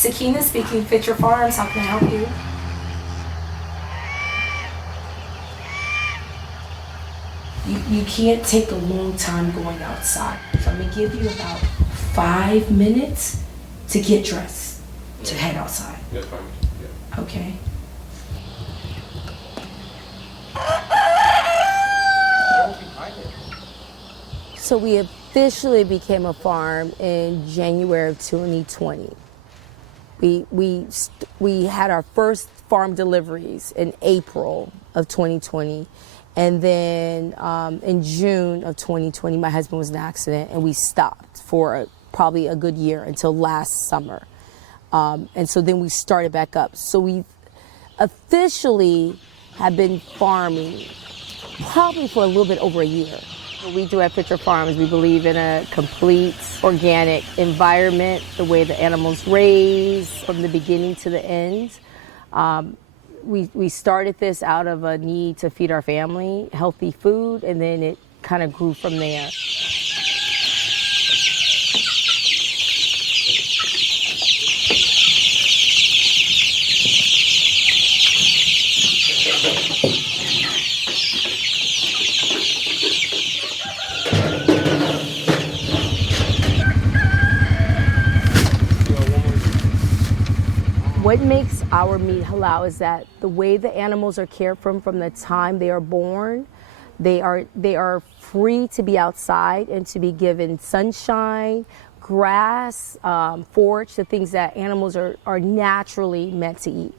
Sakinah speaking, Fitcher Farms, how can I help you? You can't take a long time going outside. So I'm gonna give you about 5 minutes to get dressed, to head outside. That's fine. Yeah. Okay. So we officially became a farm in January of 2020. We had our first farm deliveries in April of 2020. And then in June of 2020, my husband was in an accident and we stopped for probably a good year until last summer. And so then we started back up. So we officially have been farming probably for a little bit over a year. What we do at Fitcher Farms, we believe in a complete organic environment, the way the animals raise from the beginning to the end. We started this out of a need to feed our family healthy food, and then it kind of grew from there. What makes our meat halal is that the way the animals are cared from the time they are born, they are free to be outside and to be given sunshine, grass, forage, the things that animals are naturally meant to eat.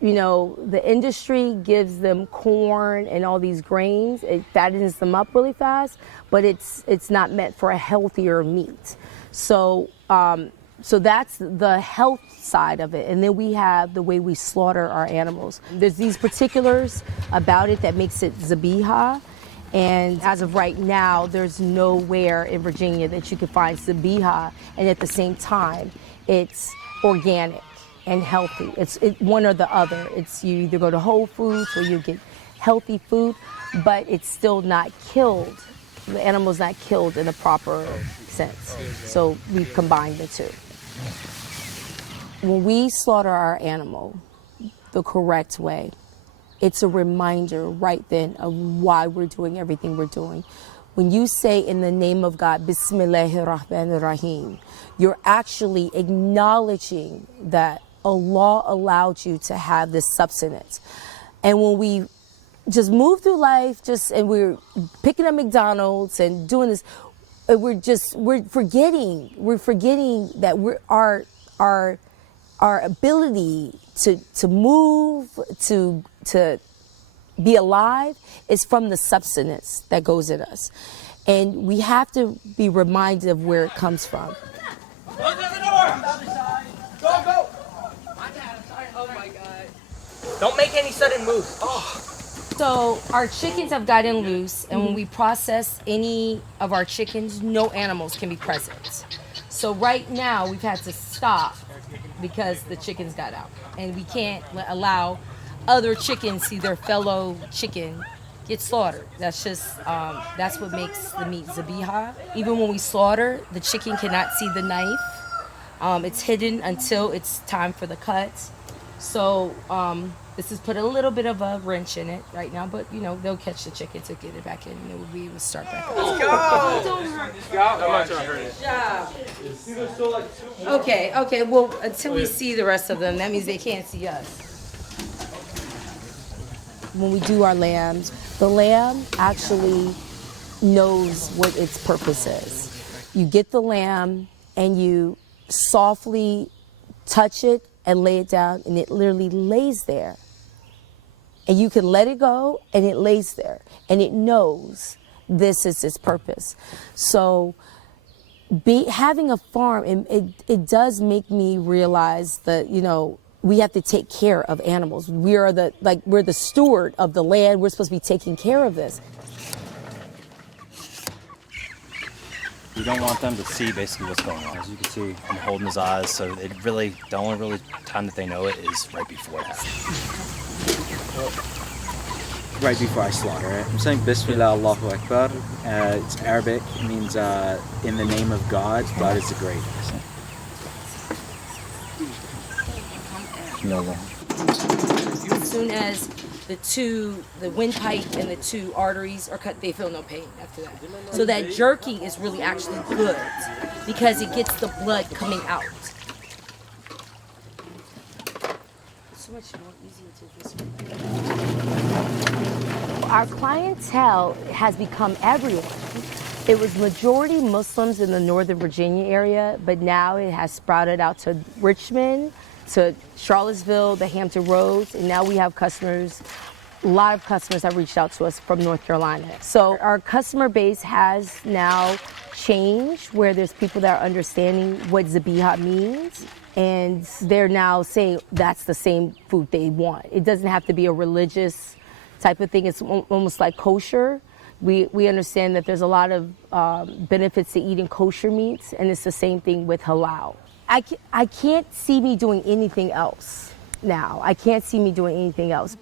You know, the industry gives them corn and all these grains. It fattens them up really fast, but it's not meant for a healthier meat. So that's the health side of it. And then we have the way we slaughter our animals. There's these particulars about it that makes it Zabiha. And as of right now, there's nowhere in Virginia that you can find Zabiha. And at the same time, it's organic and healthy. It's one or the other. It's you either go to Whole Foods or you get healthy food, but it's still not killed. The animal's not killed in the proper sense. So we've combined the two. When we slaughter our animal the correct way, it's a reminder right then of why we're doing everything we're doing. When you say in the name of God, Bismillahir Rahmanir Rahim, you're actually acknowledging that Allah allowed you to have this substance. And when we just move through life, and we're picking up McDonald's and doing this, we're forgetting that our ability to move, to be alive is from the substance that goes in us. And we have to be reminded of where it comes from. Close the door! Go! Oh my God. Don't make any sudden moves. Oh. So our chickens have gotten loose, and when we process any of our chickens, no animals can be present. So right now we've had to stop because the chickens got out, and we can't allow other chickens see their fellow chicken get slaughtered. That's just that's what makes the meat Zabiha. Even when we slaughter, the chicken cannot see the knife. It's hidden until it's time for the cut. So this has put a little bit of a wrench in it right now, but you know, they'll catch the chicken to get it back in, and it will be able to start back up. Let's go! Don't hurt. I'm not trying to hurt it. Okay, well, until we see the rest of them, that means they can't see us. When we do our lambs, the lamb actually knows what its purpose is. You get the lamb and you softly touch it and lay it down, and it literally lays there. And you can let it go, and it lays there, and it knows this is its purpose. So having a farm, it does make me realize that, you know, we have to take care of animals. We're the steward of the land. We're supposed to be taking care of this. You don't want them to see basically what's going on. As you can see, I'm holding his eyes, so the only really time that they know it is right before it happens. Right before I slaughter it, I'm saying Bismillah Allahu Akbar. It's Arabic. It means in the name of God. God is the greatest. No more. As soon as the windpipe and the two arteries are cut, they feel no pain after that. So that jerking is really actually good because it gets the blood coming out. So much more easier to this. Our clientele has become everyone. It was majority Muslims in the Northern Virginia area, but now it has sprouted out to Richmond, to Charlottesville, the Hampton Roads, and now we have customers. A lot of customers have reached out to us from North Carolina. So our customer base has now changed, where there's people that are understanding what Zabiha means, and they're now saying that's the same food they want. It doesn't have to be a religious type of thing. It's almost like kosher. We understand that there's a lot of benefits to eating kosher meats, and it's the same thing with halal. I can't see me doing anything else now. I can't see me doing anything else.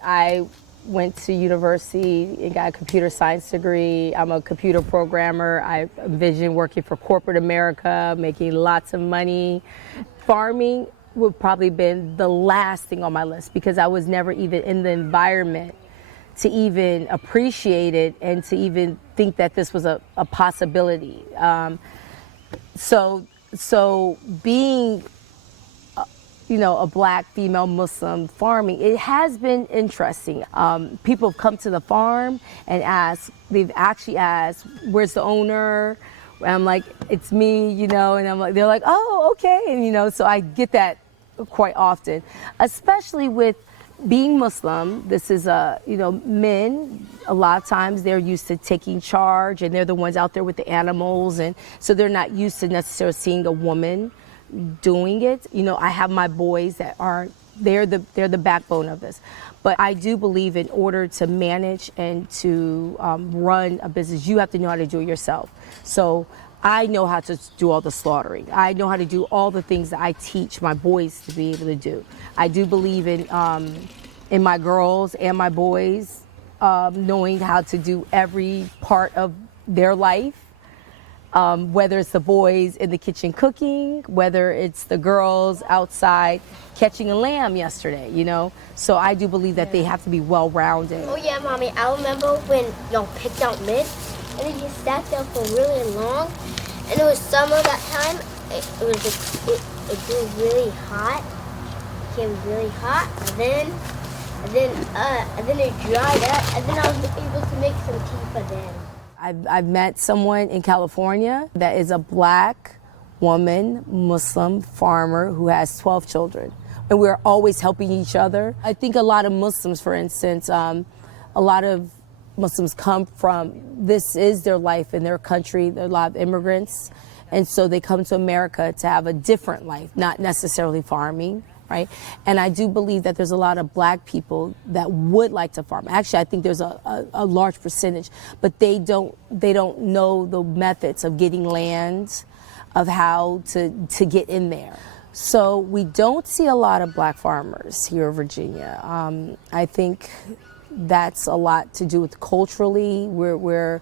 I went to university and got a computer science degree. I'm a computer programmer. I envision working for corporate America, making lots of money. Farming would probably been the last thing on my list because I was never even in the environment to even appreciate it and to even think that this was a possibility. So being a black female Muslim farming, it has been interesting. People have come to the farm and they've actually asked, where's the owner? And I'm like, it's me, and I'm like, they're like, oh, okay. And, so I get that quite often, especially with being Muslim. This is men, a lot of times they're used to taking charge and they're the ones out there with the animals. And so they're not used to necessarily seeing a woman doing it. I have my boys that they're the backbone of this. But I do believe in order to manage and to run a business, you have to know how to do it yourself. So I know how to do all the slaughtering. I know how to do all the things that I teach my boys to be able to do. I do believe in my girls and my boys knowing how to do every part of their life. Whether it's the boys in the kitchen cooking, whether it's the girls outside catching a lamb yesterday, So I do believe that they have to be well-rounded. Oh yeah, Mommy, I remember when y'all picked out meat, and then you sat there for really long, and it was summer that time. It grew really hot, became really hot, and then it dried up, and then I was able to make some tea for them. I've met someone in California that is a black woman, Muslim farmer who has 12 children. And we're always helping each other. I think a lot of Muslims, for instance, a lot of Muslims come from, this is their life in their country. There are a lot of immigrants. And so they come to America to have a different life, not necessarily farming. Right? And I do believe that there's a lot of black people that would like to farm. Actually, I think there's a large percentage, but they don't know the methods of getting land, of how to get in there. So we don't see a lot of black farmers here in Virginia. I think that's a lot to do with culturally. We're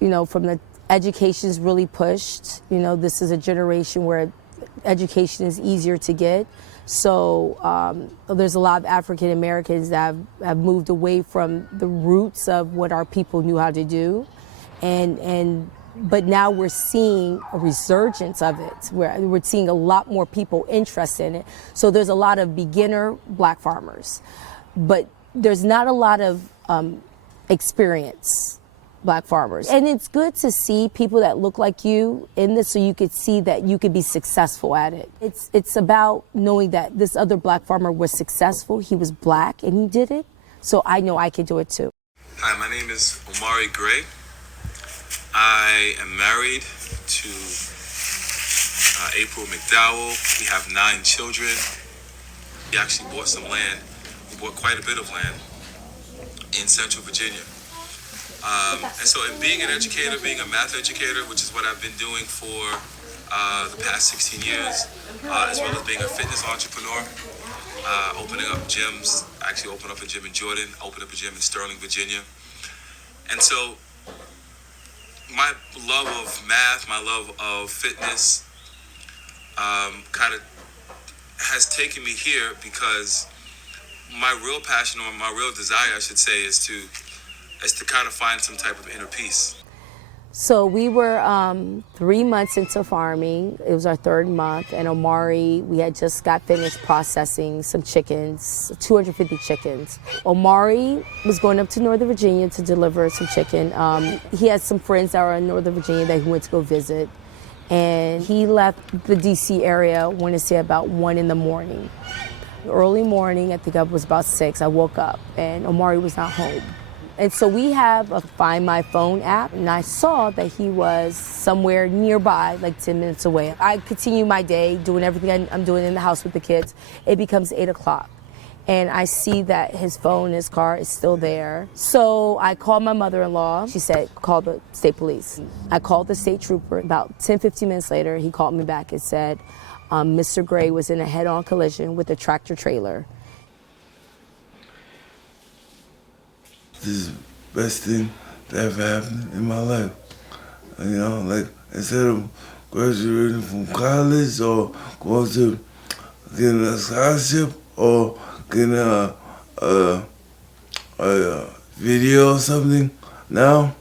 from the education is really pushed. This is a generation where education is easier to get. So there's a lot of African Americans that have moved away from the roots of what our people knew how to do. But now we're seeing a resurgence of it. We're seeing a lot more people interested in it. So there's a lot of beginner black farmers, but there's not a lot of experience black farmers. And it's good to see people that look like you in this so you could see that you could be successful at it. It's about knowing that this other black farmer was successful. He was black and he did it. So I know I can do it too. Hi, my name is Omari Grey. I am married to April McDowell. We have 9 children. We actually bought some land. We bought quite a bit of land in Central Virginia. And so in being an educator, being a math educator, which is what I've been doing for the past 16 years, as well as being a fitness entrepreneur, opening up gyms. I actually opened up a gym in Jordan, opened up a gym in Sterling, Virginia. And so my love of math, my love of fitness, kind of has taken me here because my real passion, or my real desire, I should say, is to kind of find some type of inner peace. So we were 3 months into farming. It was our 3rd month, and Omari, we had just got finished processing some chickens, 250 chickens. Omari was going up to Northern Virginia to deliver some chicken. He had some friends that were in Northern Virginia that he went to go visit, and he left the DC area, I want to say about 1 in the morning. Early morning, I think I was about 6, I woke up, and Omari was not home. And so we have a Find My Phone app, and I saw that he was somewhere nearby, like 10 minutes away. I continue my day, doing everything I'm doing in the house with the kids. It becomes 8 o'clock, and I see that his phone, his car is still there. So I called my mother-in-law. She said, call the state police. I called the state trooper. About 10, 15 minutes later, he called me back and said, Mr. Gray was in a head-on collision with a tractor trailer. This is the best thing that ever happened in my life. You know, like, instead of graduating from college or going to getting a scholarship or getting a video or something, now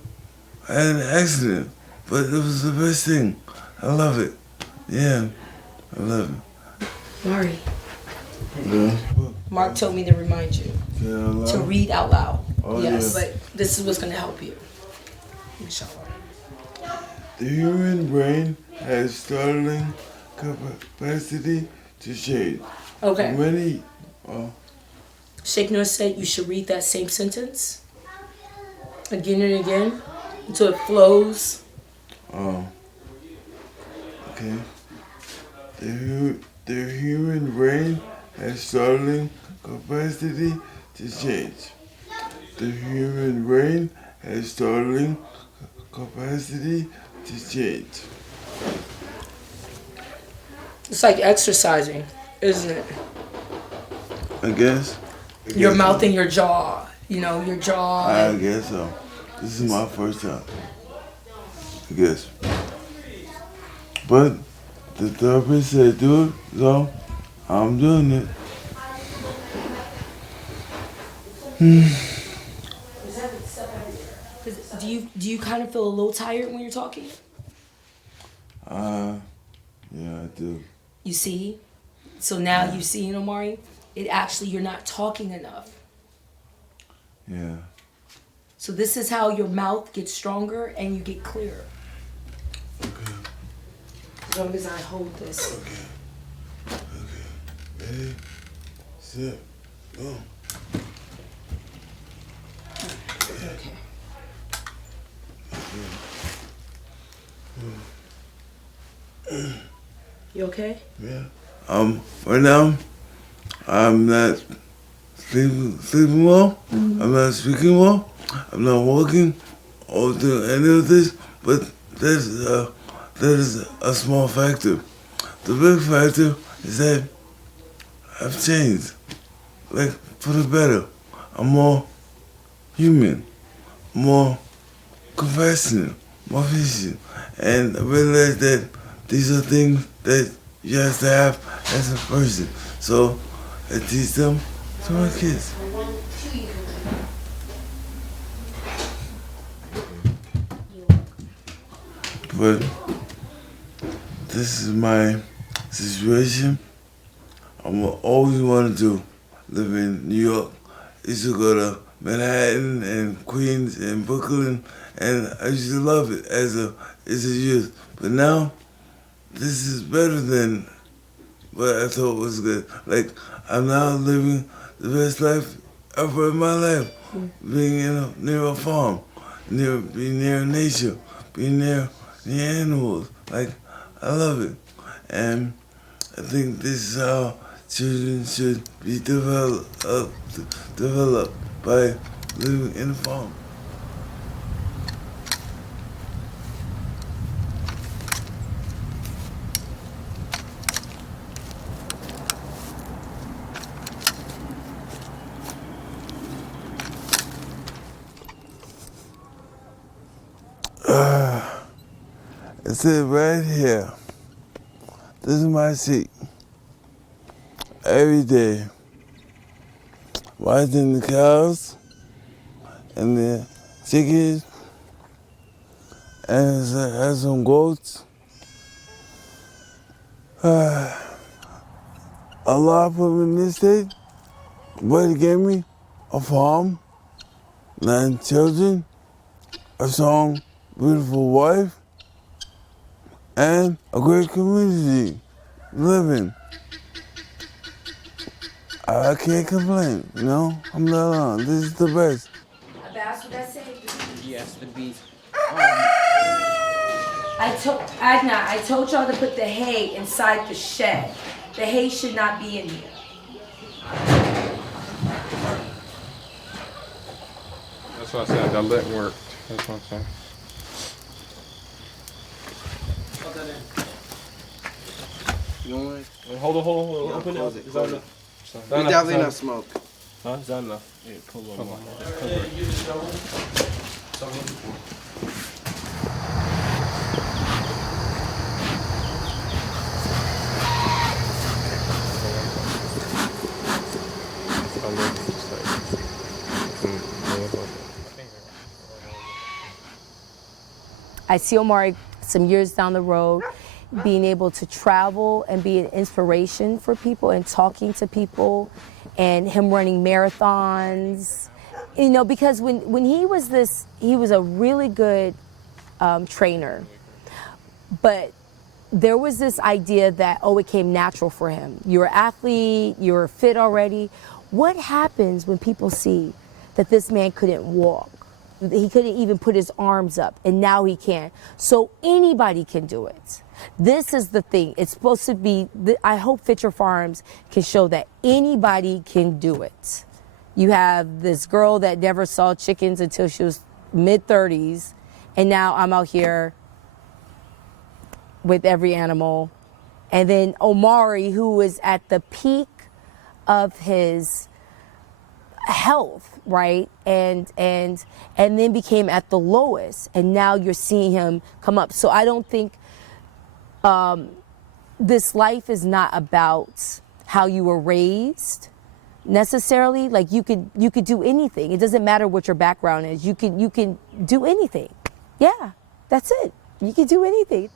I had an accident, but it was the best thing. I love it. Yeah, I love it. Mari, Yeah. Mark told me to remind you to read out loud. Oh, yes, yeah. but this is what's going to help you. Inshallah. The human brain has startling capacity to change. Okay. Many, Sheikh Nur said you should read that same sentence again and again until it flows. Okay. The human brain has startling capacity to change. The human brain has startling capacity to change. It's like exercising, isn't it? I guess. Your mouth and your jaw. You know, your jaw. I guess so. This is my first time. I guess. But the therapist said do it, so I'm doing it. Do you kind of feel a little tired when you're talking? Yeah, I do. You see? So now you see, Omari, it actually, you're not talking enough. Yeah. So this is how your mouth gets stronger and you get clearer. Okay. As long as I hold this. Okay. Ready, set, go. Okay. You okay? Yeah. Right now, I'm not sleeping well. I'm not speaking well. I'm not walking or doing any of this. But that is a small factor. The big factor is that I've changed, like for the better. I'm more human, more compassionate, more patient, and I realize that these are things that you have to have as a person. So I teach them to my kids. But this is my situation. I'm always wanted to live in New York. I used to go to Manhattan and Queens and Brooklyn, and I used to love it as a youth. But now, this is better than what I thought was good. Like, I'm now living the best life ever in my life. Being near a farm, being near nature, being near the animals. Like, I love it. And I think this is how children should be developed by living in a farm. It's it right here. This is my seat. Every day, watching the cows and the chickens, and has some goats. Allah put me in this state, but He gave me a farm, 9 children, a strong, beautiful wife, and a great community living. I can't complain, you know? Alhamdulillah, this is the best. Abbas, what that say? Yes, the bees. I told y'all to put the hay inside the shed. The hay should not be in here. That's what I said, that lit worked. That's what I'm saying. Put that in. You don't want it? Hold on. Open it. Is that enough? We definitely enough smoke. Huh? Is that enough? Yeah, pull a little more. I see Omari some years down the road being able to travel and be an inspiration for people and talking to people, and him running marathons. You know, because when he was a really good trainer, but there was this idea that, oh, it came natural for him. You're an athlete, you're fit already. What happens when people see that this man couldn't walk? He couldn't even put his arms up, and now he can. So anybody can do it. This is the thing. It's supposed to be, I hope Fitcher Farms can show that anybody can do it. You have this girl that never saw chickens until she was mid-30s, and now I'm out here with every animal. And then Omari, who was at the peak of his health, right? And then became at the lowest, and now you're seeing him come up. So I don't think this life is not about how you were raised necessarily. Like you could do anything. It doesn't matter what your background is. You can do anything. Yeah, that's it. You can do anything.